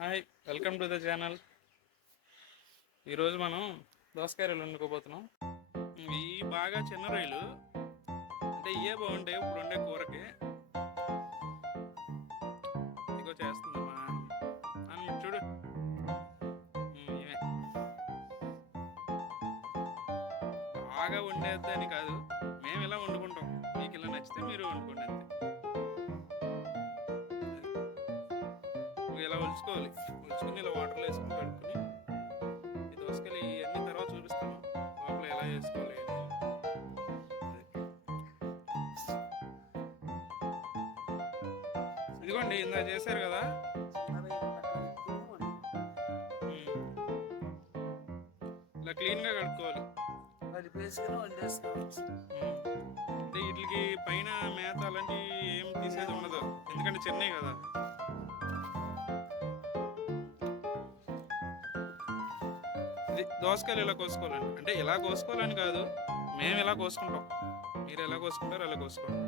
Hi welcome to the channel. ఈరోజు మనం దోసకాయ రొయ్యలు వండుకోబోతున్నాం. ఇవి బాగా చిన్న రొయ్యలు అంటే ఇవే బాగుంటాయి ఇప్పుడు ఉండే కూరకి. ఇదిగో చేస్తుందమ్మా అని చూడు. ఇవే. బాగా వండేద్దని కాదు మేము ఇలా వండుకుంటాం. మీకు ఇలా నచ్చితే మీరు వండుకోండి అంతే. ఇలా ఒలుచుకోవాలి? ఒలుచుకుని ఇలా వాటర్లో వేసుకుని కడుక్కుని ఈ దోసకాయలు ఇవన్నీ తర్వాత చూపిస్తాను. లోపల ఎలా చేసుకోవాలి ఇదిగోండి ఇందా చేశారు కదా? ఇలా క్లీన్గా కడుక్కోవాలి. అంటే వీటికి పైన మేత అలాంటివి ఏం తీసేది ఉండదు. ఎందుకంటే చెన్నై కదా. ఇది దోసకాయలు ఇలా కోసుకోవాలండి. అంటే ఇలా కోసుకోవాలని కాదు మేము ఇలా కోసుకుంటాం. మీరు ఎలా కోసుకుంటారో అలా కోసుకోండి.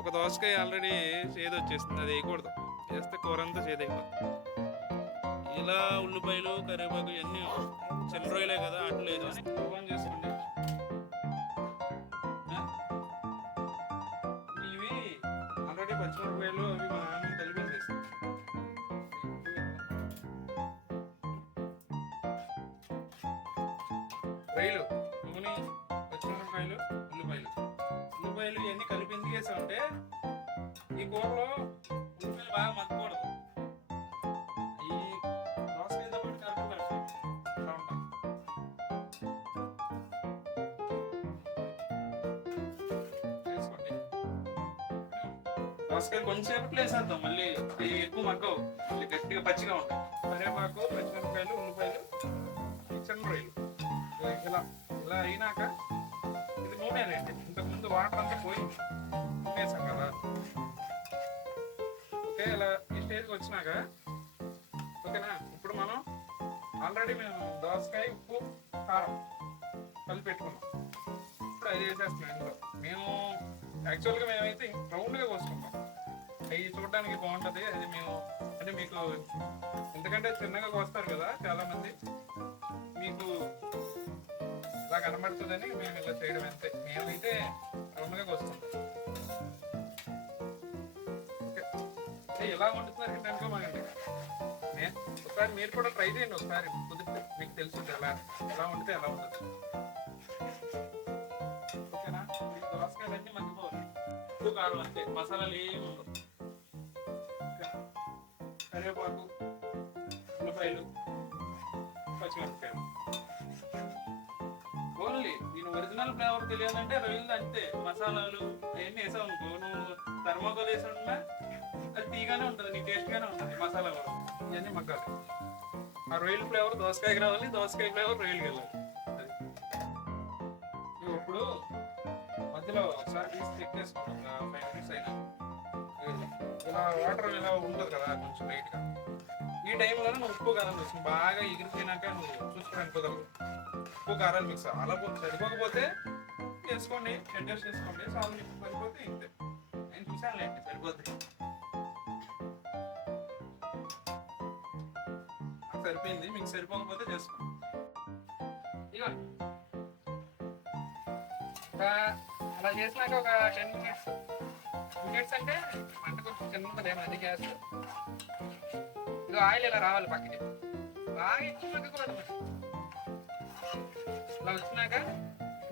ఒక దోసకాయ ఆల్రెడీ చేదు వచ్చేస్తుంది అది వేయకూడదు. వేస్తే కూర అంతా చేదైపోతుంది ఇలా ఉల్లిపాయలు కరివేపాకు ఇవన్నీ చిల్లరోయలే కదా అట్లా లేదు ఓపెన్ చేసుకోండి. రైలు నూనె పచ్చిమిరపకాయలు ఉల్లిపాయలు ఉల్లిపాయలు ఇవన్నీ కలిపి ఎందుకు వేసామంటే ఈ కూరలో ఉల్లిపాయలు బాగా మగ్గకూడదు. ఈ దోసకాయతో పాటు కరెక్ట్. కరెక్ట్ వేసుకోండి దోసకాయలు కొంచెంసేపు వేసేద్దాం. మళ్ళీ ఎక్కువ మగ్గవు. మళ్ళీ గట్టిగా పచ్చిగా ఉంటాయి. కరివేపాకు పచ్చిమిరపకాయలు ఉల్లిపాయలు వాటర్ అంతా పోయి నూనె వేసాం కదా. ఓకే ఇలా ఈ స్టేజ్కి వచ్చినాక ఓకేనా? ఇప్పుడు మనం ఆల్రెడీ మేము దోసకాయ ఉప్పు కారం కలిపి పెట్టుకున్నాం. ఇప్పుడు అది వేసేస్తున్నాం ఇందులో మేము యాక్చువల్గా మేమైతే రౌండ్గా కోసుకుంటాం. అవి చూడడానికి బాగుంటుంది. అది మేము అంటే మీకు ఎందుకంటే చిన్నగా కోస్తారు కదా చాలామంది. కనబడుతుందని మేము ఇలా చేయడం అంతే. మేమైతే రౌండ్గా కోసుకుంటాం. ఎలా వండుతున్నారు ఏంటి అనుకోమాకండి నేను ఒకసారి మీరు కూడా ట్రై చేయండి ఒకసారి. కుదిరితే మీకు తెలుసు ఎలా ఎలా వండితే ఎలా ఉంటుంది ఓకేనా? దోసకాయలు అన్నీ మగ్గిపోవాలి ఉప్పు కారం అంతే. మసాలాలు ఏమి ఉండవు. కరివేపాకు ఉల్లిపాయలు పచ్చిమిరపకాయలు. ఒరిజినల్ ఫ్లేవర్ తెలియాలంటే రొయ్యలు అంతే. మసాలాలు అవన్నీ వేసావు అనుకో. నువ్వు థర్మోకోల్ వేసి ఉన్నా అది తీగానే ఉంటుంది నీ టేస్ట్గానే ఉంటుంది మసాలాలు ఇవన్నీ మగ్గాలి. ఆ రొయ్యల ఫ్లేవర్ దోసకాయకి రావాలి దోసకాయ ఫ్లేవర్ రొయ్యలకి వెళ్ళాలి. ఇప్పుడు మధ్యలో ఒకసారి తీసి చెక్ చేసుకుంటాం ఫైవ్ మినిట్స్ అయినా. ఇలా వాటర్ ఇలా ఉంటుంది కదా కొంచెం లైట్గా ఈ టైంలో నువ్వు ఉప్పు కారం వేసుకుని బాగా ఎగిరిపోయినాక నువ్వు చూసుకుని కుదరదు ఉప్పు కారాలు మిక్స్ అలా సరిపోకపోతే చేసుకోండి. అడ్జస్ట్ చేసుకోండి. సాగు మీకు సరిపోతే ఇంతే. నేను చూసానులేండి సరిపోద్ది సరిపోయింది. మీకు సరిపోకపోతే చేసుకోండి. ఇక అలా చేసినాక ఒక టెన్ మినిట్స్ మినిట్స్ అంటే మంట కొంచెం చిన్నది అది గ్యాస్. ఇది ఆయిల్ ఇలా రావాలి పక్కకి. బాగా ఎక్కువ ఇలా వచ్చినాక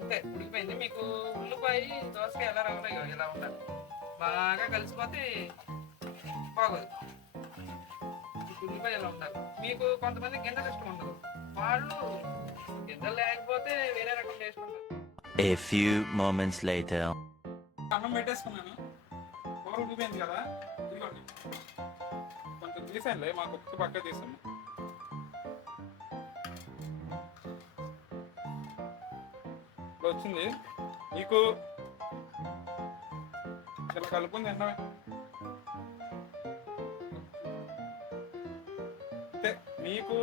అంతే ఉడికిపోయింది. మీకు ఉల్లిపాయ దోసకాయ ఎలా రావాలి ఇలా ఉండాలి. బాగా కలిసిపోతే బాగోదు. మీకు ఉల్లిపాయ ఎలా ఉండాలి? మీకు కొంతమంది గింజలు ఇష్టం ఉండదు. వాళ్ళు గింజలు లేకపోతే వేరే రకం చేసుకుంటారు A few moments later. అన్నం పెట్టేసుకున్నాను. కూర ఉడికిపోయింది కదా. ఇదిగోండి. కొంచెం తీసానులే మాకు ఒక్క పక్క తీసాను ఇప్పుడు వచ్చింది. మీకు ఇలా కలుపుకుని తింటామే. అంతే. మీకు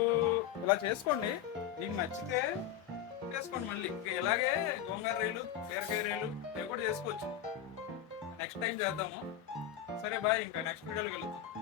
ఇలా చేసుకోండి. మీకు నచ్చితే చేసుకోండి మళ్ళీ. ఇంకా ఇలాగే గోంగూర రైలు బీరకాయ రైలు ఇవి కూడా చేసుకోవచ్చు. నెక్స్ట్ టైం చేద్దాము. సరే బాయ్. ఇంకా నెక్స్ట్ వీడియోలోకి వెళ్తాం